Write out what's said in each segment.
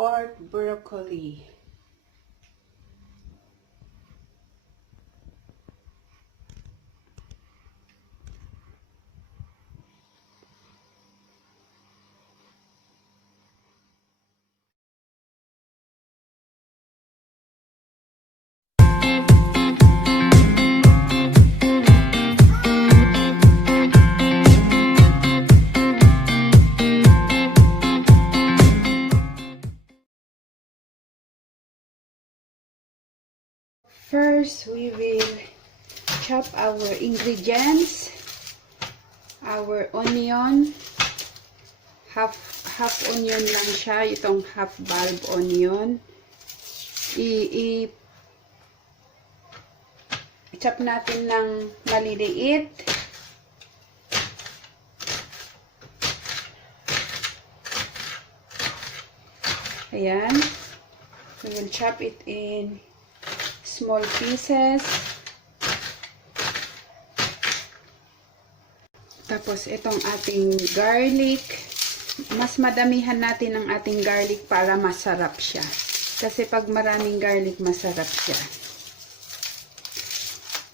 pork broccoli. First, we will chop our ingredients. Our onion, half onion lang siya, itong half bulb onion. I-chop natin ng maliliit. Ayan. We will chop it in small pieces. Tapos itong ating garlic, mas madamihan natin ang ating garlic para masarap siya. Kasi pag maraming garlic, masarap siya.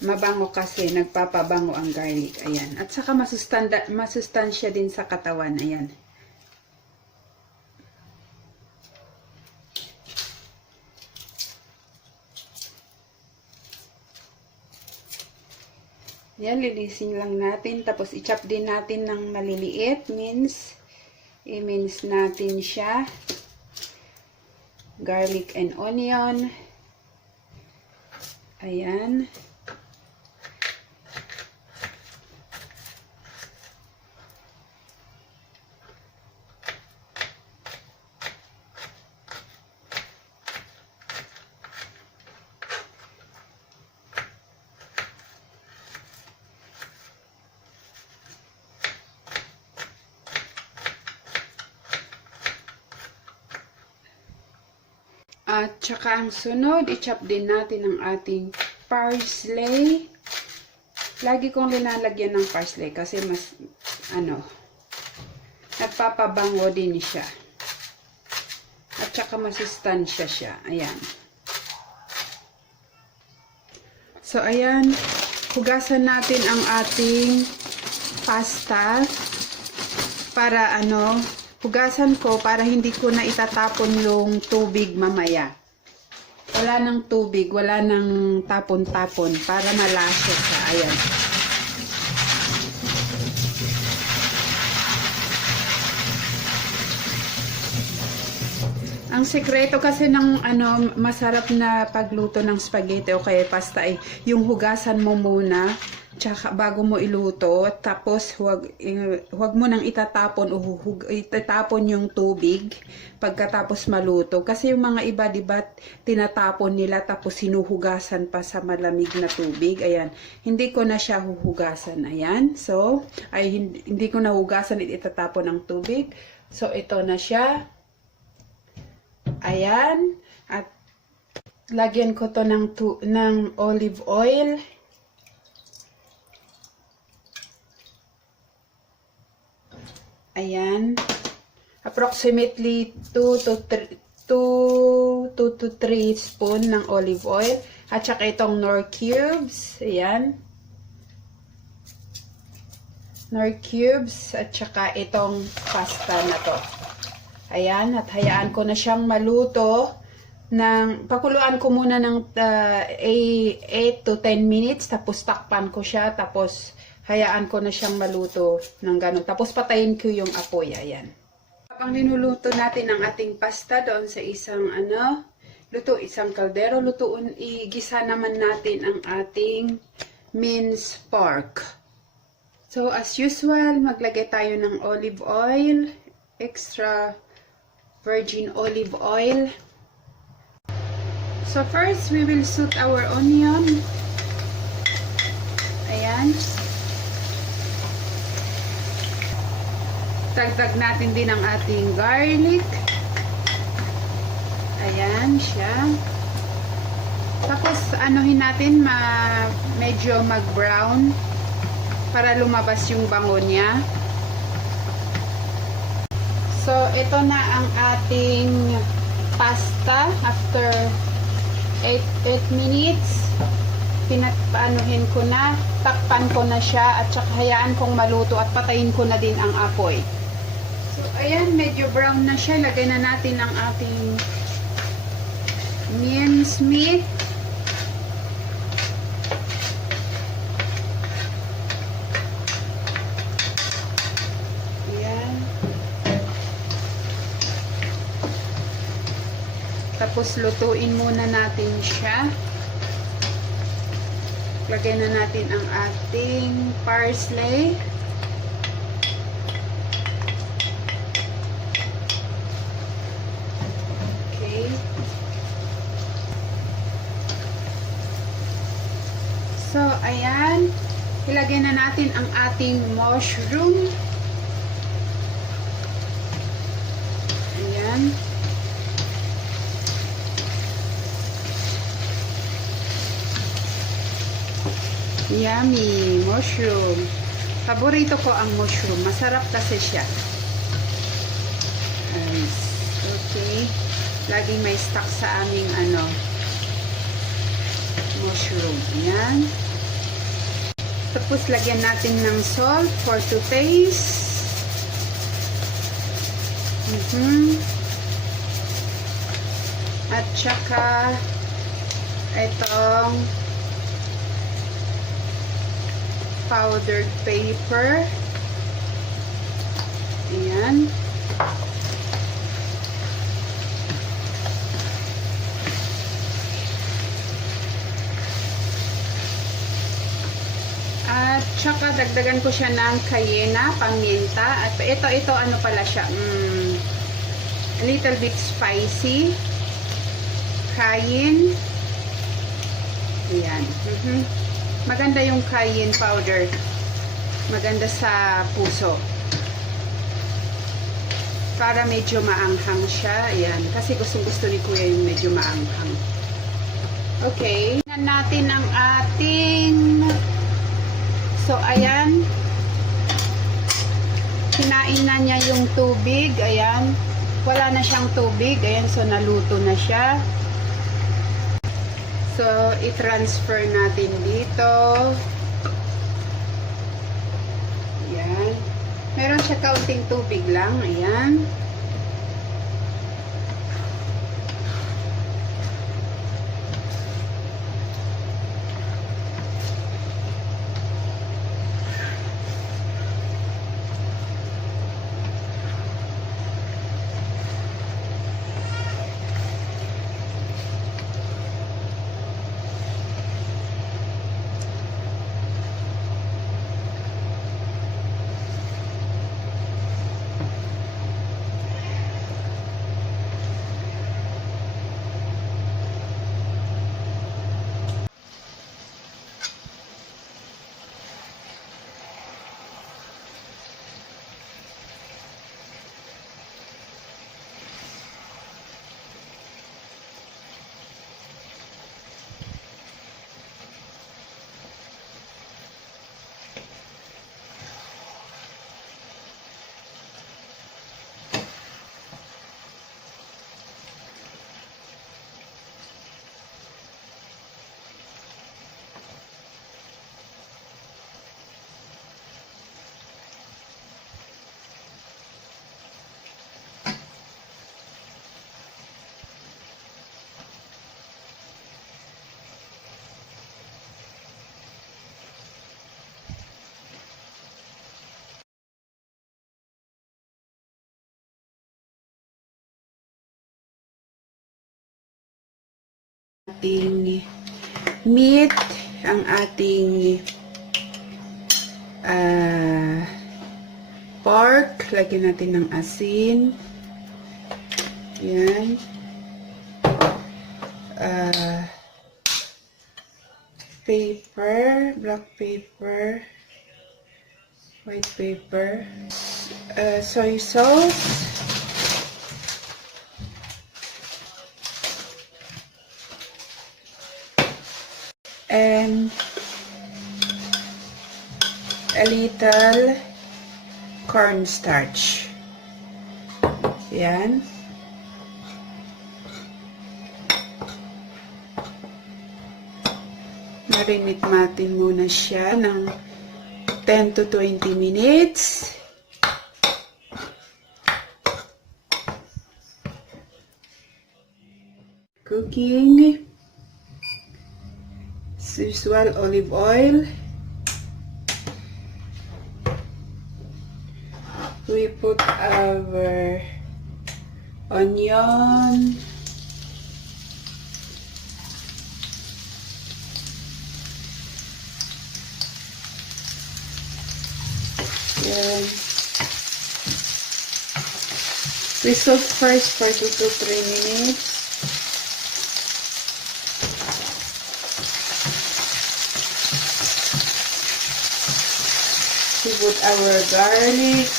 Mabango kasi, nagpapabango ang garlic. Ayan. At saka masustansya din sa katawan. Ayan. Yan, lilisin lang natin. Tapos, i-chop din natin ng maliliit. I-mince natin siya. Garlic and onion. Ayan. At saka ang sunod, i-chop din natin ang ating parsley. Lagi kong linalagyan ng parsley kasi mas, nagpapabango din siya. At saka masustansya siya. Ayan. So, ayan. Hugasan natin ang ating pasta para hugasan ko para hindi ko na itatapon yung tubig mamaya. Wala nang tubig, wala nang tapon-tapon para malasa siya. Ayan. Ang sekreto kasi ng masarap na pagluto ng spaghetti o kaya pasta ay yung hugasan mo muna tsaka bago mo iluto, tapos huwag mo nang itatapon yung tubig pagkatapos maluto. Kasi yung mga iba, diba, tinatapon nila tapos sinuhugasan pa sa malamig na tubig. Ayan, hindi ko na siya huhugasan. Ayan, so, hindi ko na hugasan, itatapon ng tubig. So, ito na siya. Ayan, at lagyan ko to ng olive oil. Ayan. Approximately 2 to 3 spoon ng olive oil. At saka itong nor cubes. Ayan. Nor cubes. At saka itong pasta na to. Ayan. At hayaan ko na siyang maluto. Pakuluan ko muna ng 8 to 10 minutes. Tapos takpan ko siya. Tapos hayaan ko na siyang maluto ng ganun. Tapos patayin ko yung apoy. Ayan. Habang linuluto natin ang ating pasta doon sa isang isang kaldero, igisa naman natin ang ating minced pork. So, as usual, maglagay tayo ng olive oil, extra virgin olive oil. So, first, we will saute our onion. Ayan. Dagdag natin din ang ating garlic. Ayan siya. Tapos anuhin natin medyo mag-brown para lumabas yung bango niya. So ito na ang ating pasta after 8 minutes. Pinapaanuhin ko na, takpan ko na siya at saka hayaan kong maluto at patayin ko na din ang apoy. So ayan, medyo brown na siya. Lagay na natin ang ating minced meat. Ayan. Tapos lutuin muna natin siya. Lagay na natin ang ating parsley. Okay. So, ayan. Ilagay na natin ang ating mushroom. Ayan. Yummy! Mushroom. Paborito ko ang mushroom. Masarap kasi siya. Okay. Laging may stock sa aming mushroom. Ayan. Tapos lagyan natin ng salt for to taste. At saka itong powdered paper. Ayan. At saka dagdagan ko siya ng cayenne, paminta. At ito ano pala siya, a little bit spicy. Cayenne. Ayan. Maganda yung cayenne powder. Maganda sa puso. Para medyo maanghang siya. Ayan. Kasi gusto ni Kuya yung medyo maanghang. Okay. Tingnan natin ang ating... So, ayan. Kinain na niya yung tubig. Ayan. Wala na siyang tubig. Ayan. So, naluto na siya. So, i-transfer natin dito. Ayan. Meron siya kaunting tubig lang. Ayan. Ating meat, ang ating pork, lagyan natin ng asin. Yan. Paper, black paper, white paper, soy sauce, and a little cornstarch. Yan. i-marinate natin muna siya ng 10 to 20 minutes. Cooking. As usual, olive oil. We put our onion. Then we soak first for 2 to 3 minutes. We put our garlic.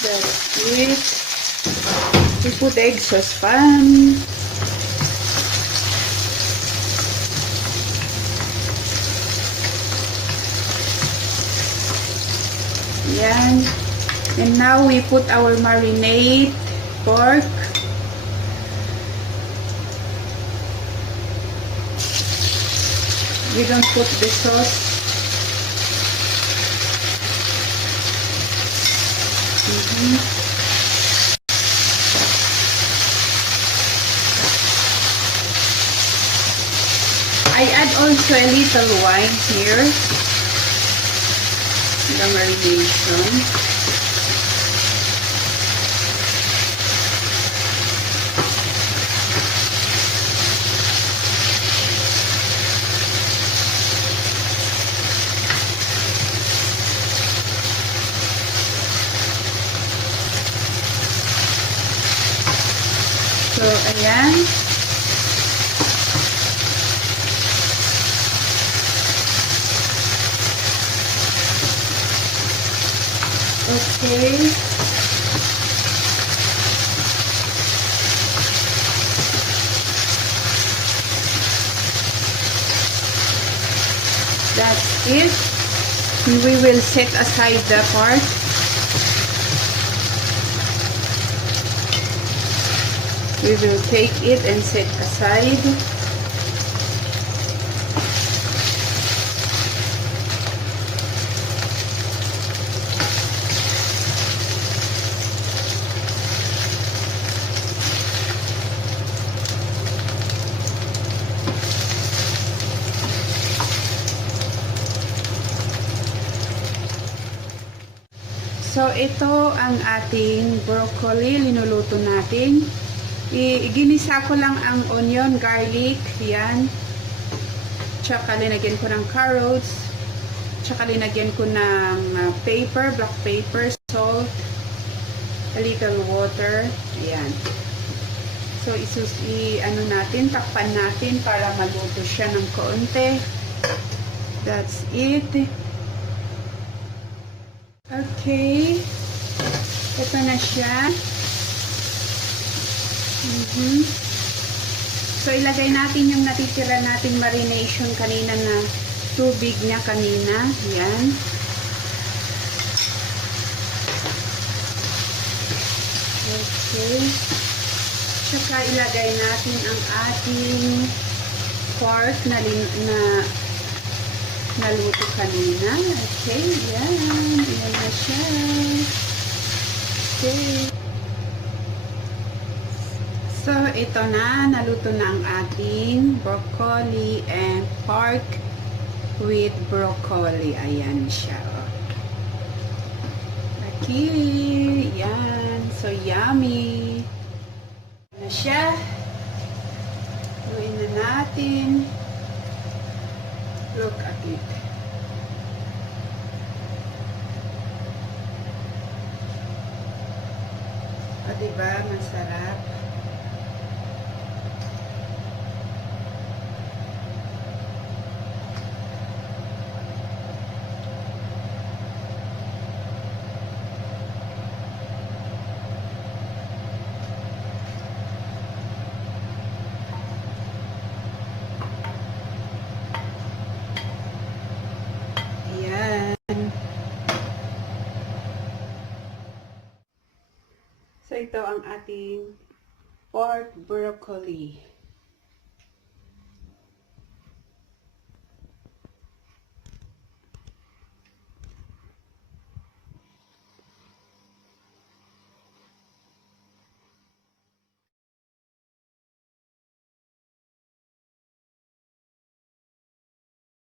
That's it. We put egg saucepan. Yan. And now we put our marinated pork. We don't put the sauce. I add also a little wine here. The marination. So, ayan. Okay. That's it. We will set aside the part. We will take it and set aside. So, ito ang ating broccoli. Linuluto natin. Ginisa ko lang ang onion, garlic, yan. Tsaka linagyan ko ng carrots. Tsaka linagyan ko ng paper, black paper, salt, a little water. Yan. So, ano natin, takpan natin para maluto siya ng kaunti. That's it. Okay. Ito na siya. So, ilagay natin yung natitira nating marination kanina na tubig niya kanina. Yan. Okay. Tsaka ilagay natin ang ating pork na naluto kanina. Okay. Yan. Yan na siya. Okay. So, ito na. Naluto na ang ating broccoli and pork with broccoli. Ayan siya. Okay. Yan. So, yummy. Ayan na siya. Gawin na natin. Look at it. O, diba? Masarap. So, ito ang ating pork broccoli.